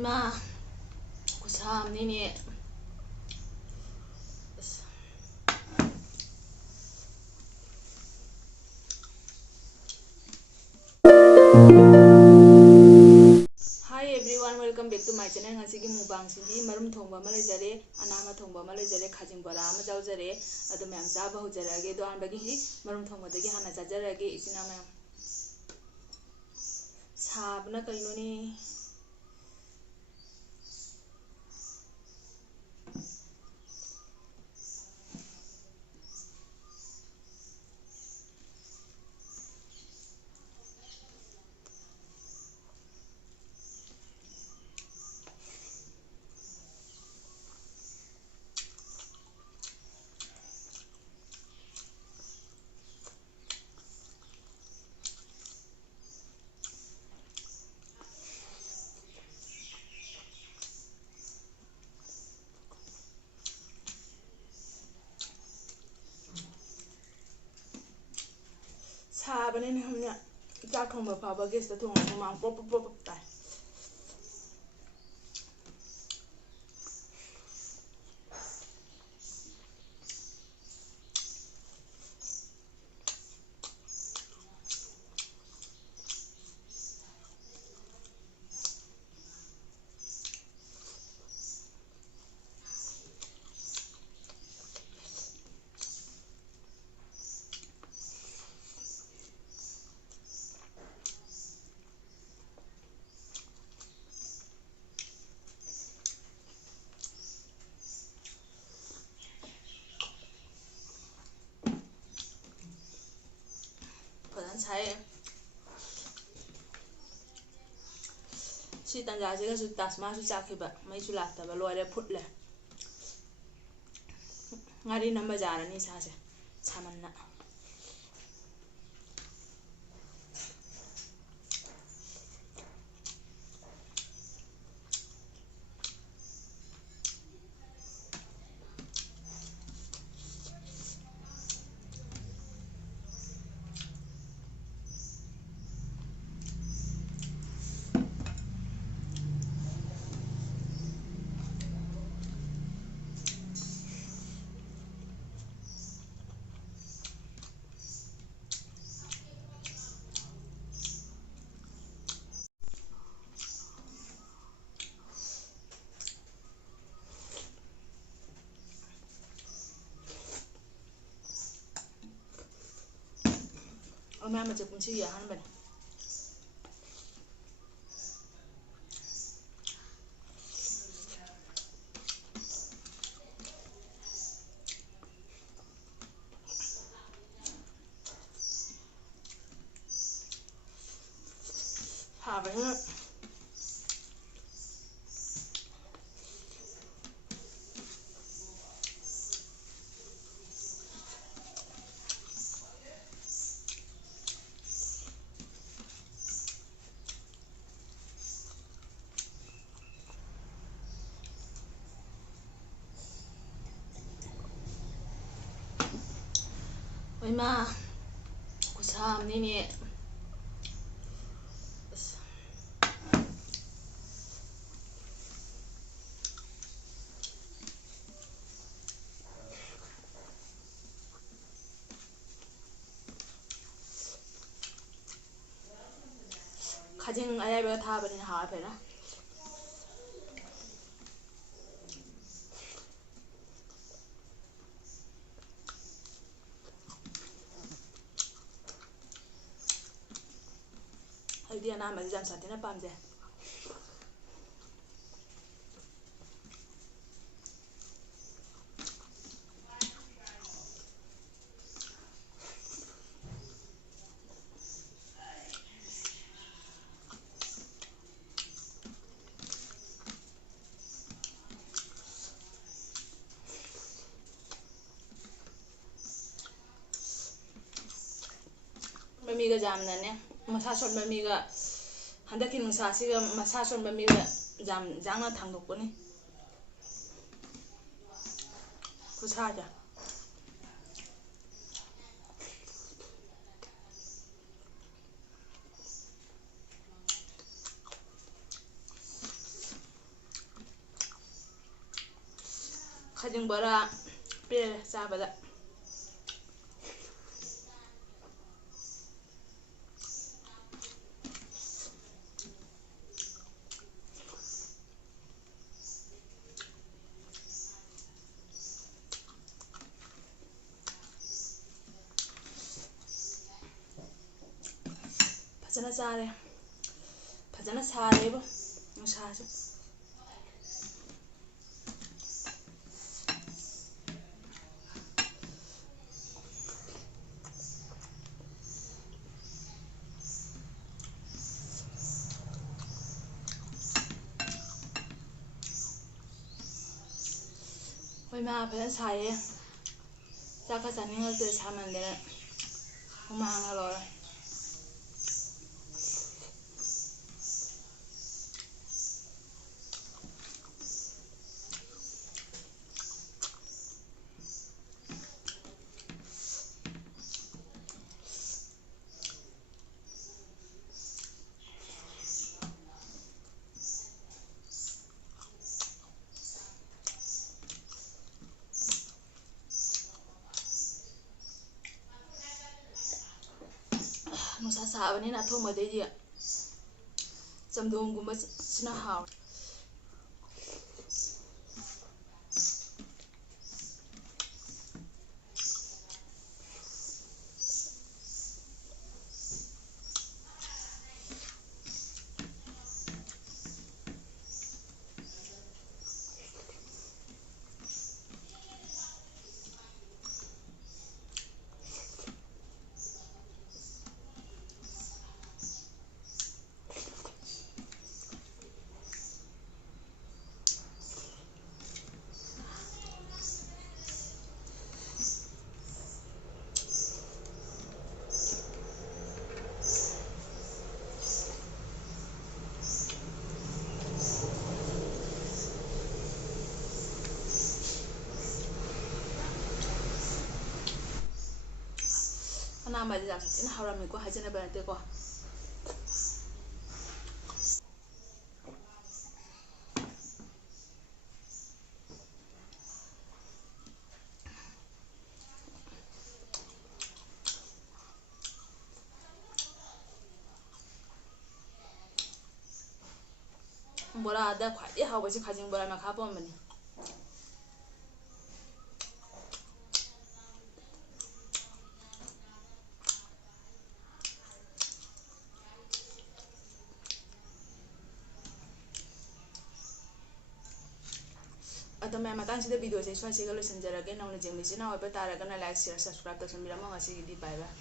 ꯏꯃꯥ ꯈꯨꯠꯁꯥ ꯑꯃꯅꯤꯅꯦ Hi everyone, welcome back to my channel. Ngasigi mukbang sindi marum thongba ma lejare, anama thongba ma lejare, khajing bara ma jaujare, adu mayam chaba hojarage do anbagi hi marum thongba dagi hana chajarage ichina mayam. Sabna kaino ni sabane ni hamnya chak thongba phaba gas ta thong ma pop pop pop tai. Saya si tanja je su tasma su chakhiba mai su lakta ba loire phutle ngari namba jarani sa se chamanna Ama ma chakun chi ya han bane ha ba ha Ima khutsa amnini khajing ayaba thabani ha phena Dia nama jam satina pamje mamiga jamna ne masa son mamiga handaki nusa siga masa son mamiga jam jangna thangdokpani kusaja ꯈꯥꯖꯤꯡ ꯕꯣꯔꯥ ꯄꯦꯜꯂꯦ ꯆꯥꯕꯗ ꯐꯖꯅ ꯆꯥꯔꯦ ꯐꯖꯅ ꯁꯥꯔꯦꯕ ꯅꯨꯡꯁꯥꯁꯦ ꯍꯣꯏ ꯃꯥ ꯐꯖꯅ ꯁꯥꯏꯌꯦ ꯆꯥꯛꯀ ꯆꯥꯅꯤꯡꯉꯛꯇ꯭ꯔꯦ ꯁꯥꯃꯟꯗꯅ ꯍꯨꯃꯥꯡꯅ ꯂꯣꯏꯔꯦ ꯅꯨꯡꯁꯥ ꯁꯥꯕꯅꯤꯅ ꯑꯊꯣꯡꯕꯗꯩꯗꯤ ꯆꯝꯊꯣꯡꯒꯨꯝꯕ ꯁꯤꯅ ꯍꯥꯎꯋꯦ ꯑꯅꯥꯝꯕꯗꯤ ꯌꯥꯝ ꯊꯤꯅ ꯍꯥꯎꯔꯝꯃꯤꯀꯣ ꯍꯥꯏꯖꯅꯕ ꯅꯠꯇꯦꯀꯣ ꯕꯣꯔꯥꯗ ꯈ꯭ꯋꯥꯏꯗꯒꯤ ꯍꯥꯎꯕꯁꯤ ꯈꯥꯖꯤꯡ ꯕꯣꯔꯥ ꯃꯈꯥ ꯄꯣꯟꯕꯅꯤ ꯑꯗꯣ ꯃꯌꯥꯝ ꯃꯇꯥꯡꯁꯤꯗ ꯚꯤꯗꯤꯑꯣꯁꯦ ꯁ꯭ꯋꯥꯏꯁꯤꯒ ꯂꯣꯏꯁꯤꯟꯖꯔꯒꯦ ꯅꯧꯅ ꯌꯦꯡꯕꯤꯁꯤ ꯑꯣꯏꯕ ꯇꯥꯔꯒꯅ ꯂꯥꯏꯛ ꯁꯤꯌꯔ ꯁꯕꯁꯀ꯭ꯔꯥꯏꯕ ꯇꯧꯁꯟꯕꯤꯔꯝꯃꯣ ꯉꯁꯤꯒꯤꯗꯤ ꯕꯥꯏ ꯕꯥꯏ